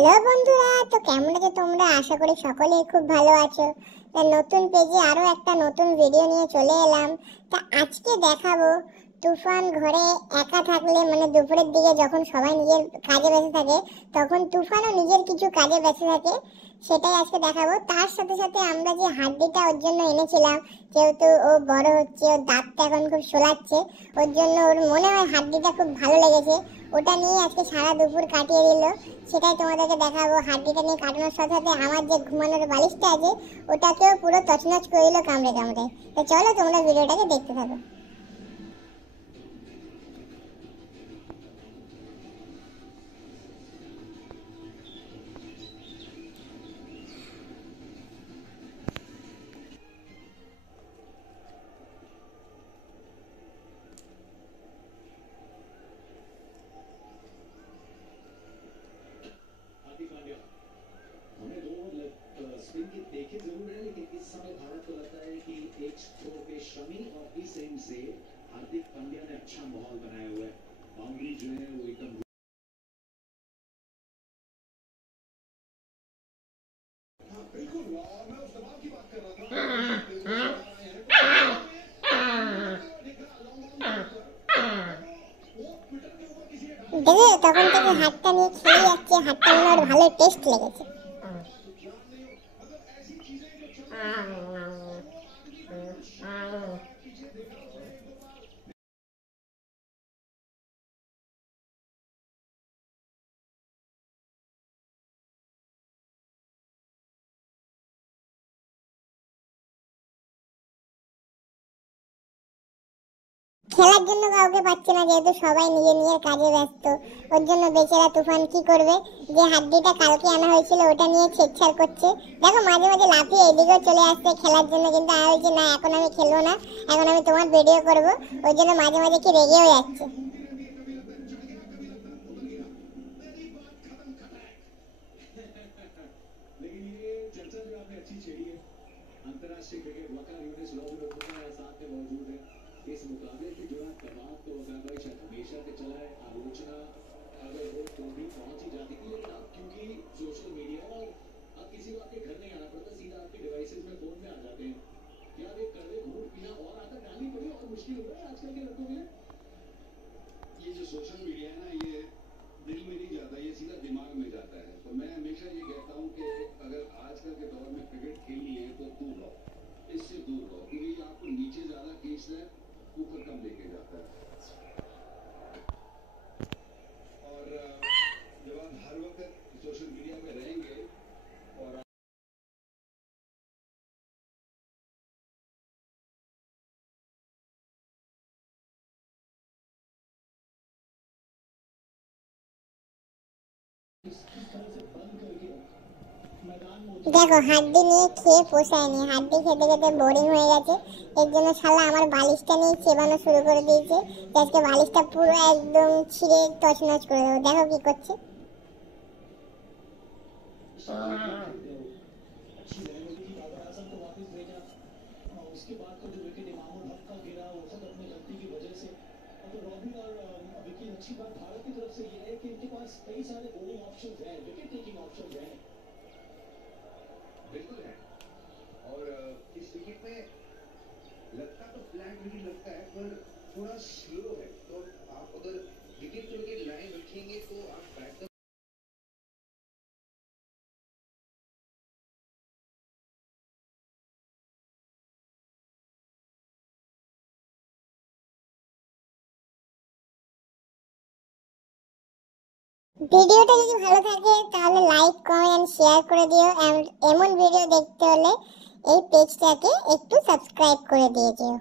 Hello বন্ধুরা, তো কেমন আছো তোমরা? আশা করি সকলেই খুব ভালো আছো। তা নতুন পেজে আরো একটা নতুন ভিডিও নিয়ে চলে এলাম। তা আজকে দেখাবো তুফান ঘরে একা থাকলে, মানে দুপুরের দিকে যখন সবাই নিজের কাজে ব্যস্ত থাকে তখন তুফানও নিজের কিছু কাজে ব্যস্ত থাকে, সেটাই আজকে দেখাবো। তার সাথে সাথে আমরা যে হাড্ডিটা ওর জন্য এনেছিলাম, যেহেতু ও বড় হচ্ছে, ওর দাঁতটা এখন খুব শোলাচ্ছে, ওর জন্য ওর মনে হয় হাড্ডিটা খুব ভালো লেগেছে, ওটা নিয়ে আজকে সারা দুপুর কাটিয়ে দিল। সেটাই তোমাদেরকে দেখাবো। হাড্ডিটা নিয়ে কাটানোর সাথে সাথে আমার যে ঘুমানোর বালিশটা আছে ওটাকেও পুরো তছনছ করে দিল কামড়ে কামড়ে। তো চলো তোমরা ভিডিওটাকে দেখতে থাকো। स्पिन की देखे जरूर है, लेकिन इस समय भारत को लगता है कि एक स्ट्रोक पे शमी और इस एंड से हार्दिक पांड्या ने अच्छा माहौल बनाया हुआ है। बाउंड्री जो है वो एकदम बिल्कुल, मैं उस दबाव की बात कर रहा था। দেখে তখন থেকে হাতটা নিয়ে খেয়ে যাচ্ছে, হাতটা মনে ওর ভালো টেস্ট লেগেছে। খেলার জন্য কাউকে পাচ্ছে না, যেহেতু সবাই নিজের নিজের কাজে ব্যস্ত। ওর জন্য বেচারা তুফান কি করবে, যে হাড্ডিটা কালকে আনা হয়েছিল ওটা নিয়ে ছেড়ছাড় করছে। দেখো মাঝে মাঝে লাফিয়ে এদিকেও চলে আসছে খেলার জন্য, কিন্তু আমি বলছি না, এখন আমি খেলবো না, এখন আমি তোমার ভিডিও করবো। ওই জন্য মাঝে মাঝে কি রেগেও যাচ্ছে। लेकिन ये चर्चा जो आपने अच्छी छेड़ी है, अंतर्राष्ट्रीय क्रिकेट वकार यूनिस लॉबी साथ में मौजूद है। इस मुकाबले से जुड़ा तमाम तो वकार हमेशा से चला है। आलोचना अगर हो तो भी पहुंच ही जाती थी, लेकिन अब क्योंकि सोशल मीडिया और अब किसी को आपके घर नहीं आना पड़ता, सीधा आपके डिवाइसेस में फोन में आ जाते हैं। क्या एक कड़वे घूट पीना और आदत डालनी पड़ी और मुश्किल हो रहा है आजकल के लड़कों में। ये जो सोशल मीडिया है ना, ये दिल में नहीं जाता, ये सीधा दिमाग में जाता है। तो मैं हमेशा ये कहता हूँ कि अगर आजकल के दौर में क्रिकेट खेलनी है तो दूर रहो, इससे दूर रहो, क्योंकि ये आपको नीचे ज्यादा खींचता है, ऊपर कम लेके जाता है। और जब आप हर वक्त सोशल मीडिया में रहेंगे और দেখো হাড্ডি নিয়ে খেয়ে পোষায়নি, হাড্ডি খেতে খেতে বোরিং হয়ে গেছে, এর জন্য শালা আমার বালিশটা নিয়ে চেবানো শুরু করে দিয়েছে। আজকে বালিশটা পুরো একদম ছিঁড়ে তছনছ করে দেবো। দেখো কি করছে। उसके बाद का जो विकेट इमामुल हक का गिरा वो खुद अपनी गलती की वजह से। तो रॉबिन और विकी, अच्छी बात भारत की तरफ से ये है कि इनके पास कई सारे बॉलिंग ऑप्शंस हैं, विकेट टेकिंग ऑप्शंस हैं। बिल्कुल है। और इस विकेट में लगता तो फ्लैट विकेट लगता है, पर थोड़ा स्लो है। तो आप अगर विकेट टू विकेट लाइन रखेंगे तो आप बैटर ভিডিওটা যদি ভালো থাকে তাহলে লাইক কমেন্ট শেয়ার করে দিও। এমন ভিডিও দেখতে হলে এই পেজটাকে একটু সাবস্ক্রাইব করে দিয়ে যেও।